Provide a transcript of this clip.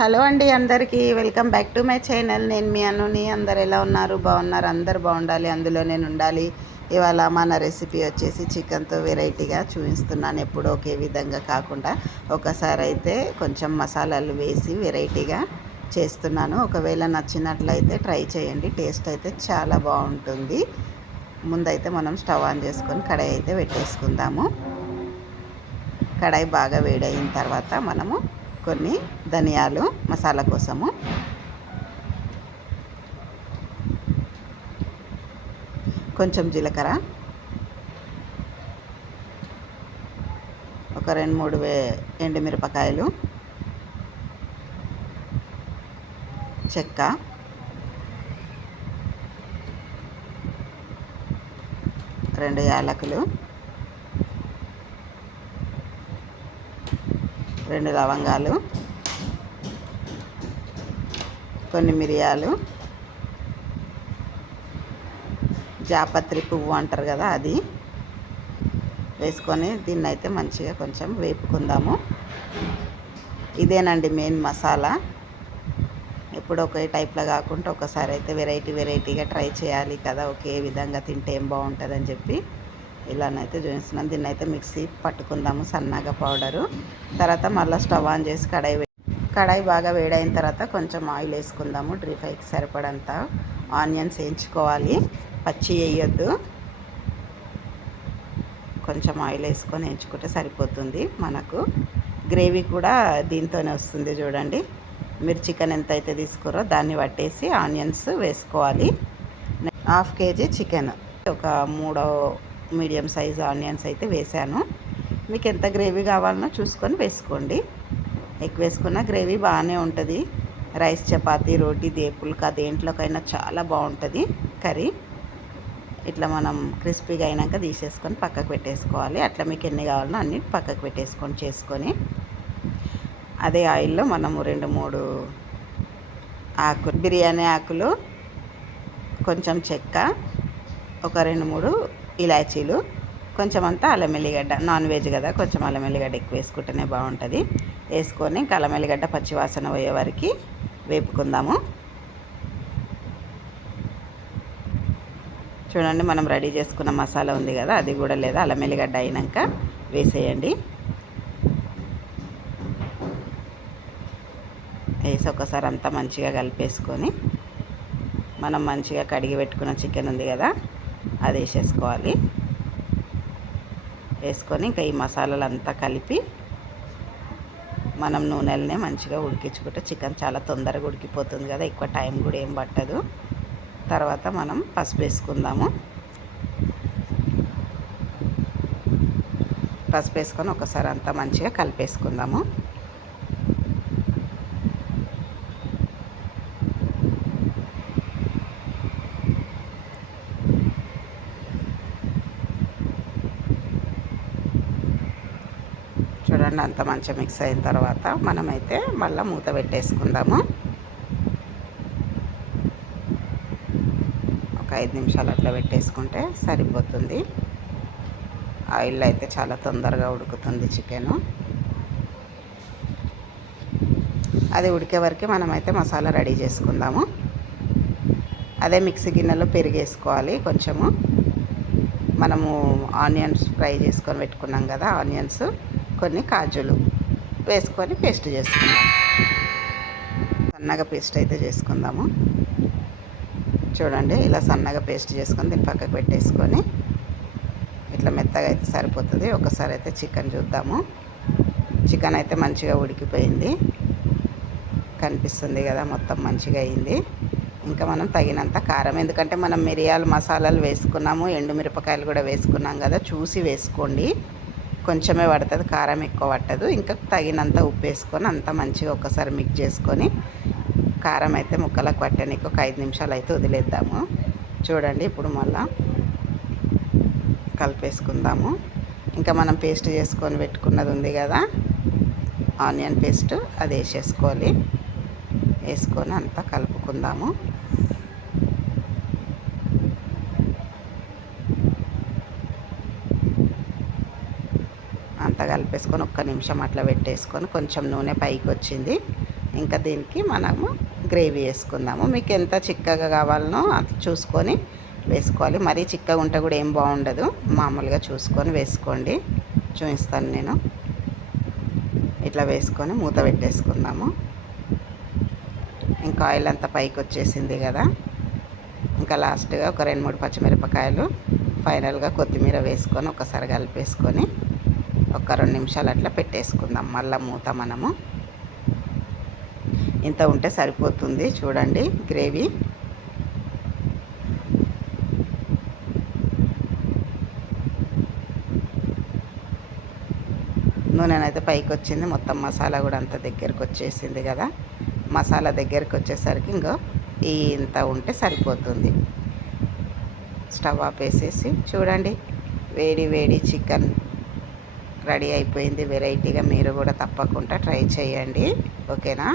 Hello అండి అందరికీ. Welcome back to my channel. నేను మీ అనుని. అందరు ఎలా ఉన్నారు? బాగున్నారు? అందరు బాగుండాలి. అందులో నేను ఉండాలి. ఇవాళ మన రెసిపీ వచ్చేసి చికెన్తో వెరైటీగా చూపిస్తున్నాను. ఎప్పుడు ఒకే విధంగా కాకుండా ఒకసారి అయితే కొంచెం మసాలాలు వేసి వెరైటీగా చేస్తున్నాను. ఒకవేళ నచ్చినట్లయితే ట్రై చేయండి. టేస్ట్ అయితే చాలా బాగుంటుంది. ముందైతే మనం స్టవ్ ఆన్ చేసుకొని కడాయి అయితే పెట్టేసుకుందాము. కడాయి బాగా వేడైన తర్వాత మనము కొన్ని ధనియాలు మసాలా కోసము. కొంచెం జీలకర్ర. ఒక రెండు మూడు వే ఎండుమిరపకాయలు. చెక్క. రెండు యాలకులు. రెండు లవంగాలు కొన్ని మిరియాలు జాపత్రి పువ్వు అంటారు కదా అది. వేసుకొని దీన్ని అయితే మంచిగా కొంచెం వేపుకుందాము. ఇదేనండి మెయిన్ మసాలా. ఎప్పుడు ఒకే టైప్లో కాకుండా ఒకసారి అయితే వెరైటీ వెరైటీగా ట్రై చేయాలి కదా ఒకే విధంగా తింటే ఏం బాగుంటుందని చెప్పి. ఇలానైతే చూపిస్తున్నాను. దీన్ని అయితే మిక్సీ పట్టుకుందాము సన్నగా పౌడరు. తర్వాత మళ్ళీ స్టవ్ ఆన్ చేసి కడాయి కడాయి బాగా వేడైన తర్వాత కొంచెం ఆయిల్ వేసుకుందాము. డ్రీ ఫ్రైకి సరిపడంత ఆనియన్స్ వేయించుకోవాలి. పచ్చి వేయొద్దు. కొంచెం ఆయిల్ వేసుకొని వేయించుకుంటే సరిపోతుంది మనకు. గ్రేవీ కూడా దీంతోనే వస్తుంది చూడండి. మీరు చికెన్ ఎంత అయితే తీసుకురో దాన్ని పట్టేసి ఆనియన్స్ వేసుకోవాలి. Half KG chicken. ఒక మూడో మీడియం సైజ్ ఆనియన్స్ అయితే వేసాను మీకు ఎంత గ్రేవీ కావాలనో చూసుకొని వేసుకోండి. ఎక్కువ వేసుకున్న గ్రేవీ బాగానే ఉంటుంది. రైస్ చపాతీ రోటీ దేపులకా దేంట్లోకైనా చాలా బాగుంటుంది కర్రీ. ఇట్లా మనం క్రిస్పీగా అయినాక తీసేసుకొని పక్కకు పెట్టేసుకోవాలి. అట్లా మీకు ఎన్ని కావాలనో అన్ని పక్కకు పెట్టేసుకొని చేసుకొని. అదే ఆయిల్లో మనము రెండు మూడు ఆకులు బిర్యానీ ఆకులు కొంచెం చెక్క ఒక రెండు మూడు ఇలాచీలు కొంచెం అంతా అల్లం ఎల్లిగడ్డ నాన్ వెజ్ కదా కొంచెం అల్లం ఎల్లిగడ్డ ఎక్కువ వేసుకుంటేనే బాగుంటుంది. వేసుకొని ఇంకా అల్లం ఎల్లిగడ్డ పచ్చివాసన పోయే వరకు వేపుకుందాము. చూడండి మనం రెడీ చేసుకున్న మసాలా ఉంది కదా అది కూడా లేదా అల్లం ఎల్లిగడ్డ అయినాక వేసేయండి. వేసి ఒకసారి అంతా మంచిగా కలిపేసుకొని మనం మంచిగా కడిగి పెట్టుకున్న చికెన్ ఉంది కదా అది వేసేసుకోవాలి. వేసుకొని ఇంకా ఈ మసాలాలు అంతా కలిపి మనం నూనెలనే మంచిగా ఉడికించుకుంటే చికెన్ చాలా తొందరగా ఉడికిపోతుంది కదా ఎక్కువ టైం కూడా ఏం పట్టదు. తర్వాత మనం పసుపు వేసుకుందాము. పసుపు వేసుకొని ఒకసారి అంతా మంచిగా కలిపేసుకుందాము. చూడండి అంత మంచిగా మిక్స్ అయిన తర్వాత మనమైతే మళ్ళీ మూత పెట్టేసుకుందాము. ఒక ఐదు నిమిషాలు అట్లా పెట్టేసుకుంటే సరిపోతుంది. ఆయిల్ అయితే చాలా తొందరగా ఉడుకుతుంది చికెను. అది ఉడికే వరకు మనమైతే మసాలా రెడీ చేసుకుందాము. అదే మిక్సీ గిన్నెలో పెరిగేసుకోవాలి కొంచెము. మనము ఆనియన్స్ ఫ్రై చేసుకొని పెట్టుకున్నాం కదా ఆనియన్స్. కొన్ని కాజులు వేసుకొని పేస్ట్ చేసుకుందాం. సన్నగా పేస్ట్ అయితే చేసుకుందాము. చూడండి ఇలా సన్నగా పేస్ట్ చేసుకొని దీని పక్కకు పెట్టేసుకొని ఇట్లా మెత్తగా అయితే సరిపోతుంది. ఒకసారి అయితే చికెన్ చూద్దాము. చికెన్ అయితే మంచిగా ఉడికిపోయింది. కనిపిస్తుంది కదా మొత్తం మంచిగా అయింది. ఇంకా మనం తగినంత కారం ఎందుకంటే మనం మిరియాలు మసాలాలు వేసుకున్నాము ఎండుమిరపకాయలు కూడా వేసుకున్నాం కదా చూసి వేసుకోండి. కొంచెమే పడుతుంది కారం ఎక్కువ పట్టదు. ఇంకా తగినంత ఉప్పు వేసుకొని అంత మంచిగా ఒకసారి మిక్స్ చేసుకొని కారం అయితే ముక్కలకు పట్టడానికి ఒక ఐదు నిమిషాలు అయితే వదిలేద్దాము. చూడండి ఇప్పుడు మళ్ళా కలిపేసుకుందాము. ఇంకా మనం పేస్ట్ చేసుకొని పెట్టుకున్నది ఉంది కదా ఆనియన్ పేస్ట్ అది వేసేసుకోవాలి. వేసుకొని అంతా కలుపుకుందాము. అంతా కలిపేసుకొని ఒక్క నిమిషం అట్లా పెట్టేసుకొని కొంచెం నూనె పైకి వచ్చింది. ఇంకా దీనికి మనము గ్రేవీ వేసుకుందాము. మీకు ఎంత చిక్కగా కావాలనో అది చూసుకొని వేసుకోవాలి. మరీ చిక్కగా ఉంటే కూడా ఏం బాగుండదు. మామూలుగా చూసుకొని వేసుకోండి. చూపిస్తాను నేను. ఇట్లా వేసుకొని మూత పెట్టేసుకుందాము. ఇంకా ఆయిల్ అంతా పైకి వచ్చేసింది కదా. ఇంకా లాస్ట్గా ఒక రెండు మూడు పచ్చిమిరపకాయలు ఫైనల్గా కొత్తిమీర వేసుకొని ఒకసారి కలిపేసుకొని ఒక రెండు నిమిషాలు అట్లా పెట్టేసుకుందాం. మళ్ళీ మూత మనము. ఇంత ఉంటే సరిపోతుంది. చూడండి గ్రేవీ. నూనెనైతే పైకి వచ్చింది మొత్తం మసాలా కూడా అంత దగ్గరకు వచ్చేసింది కదా. మసాలా దగ్గరికి వచ్చేసరికి ఇంకో ఈ ఇంత ఉంటే సరిపోతుంది. స్టవ్ ఆపేసేసి చూడండి. వేడి వేడి చికెన్ రెడీ అయిపోయింది. వెరైటీగా మీరు కూడా తప్పకుండా ట్రై చేయండి. ఓకేనా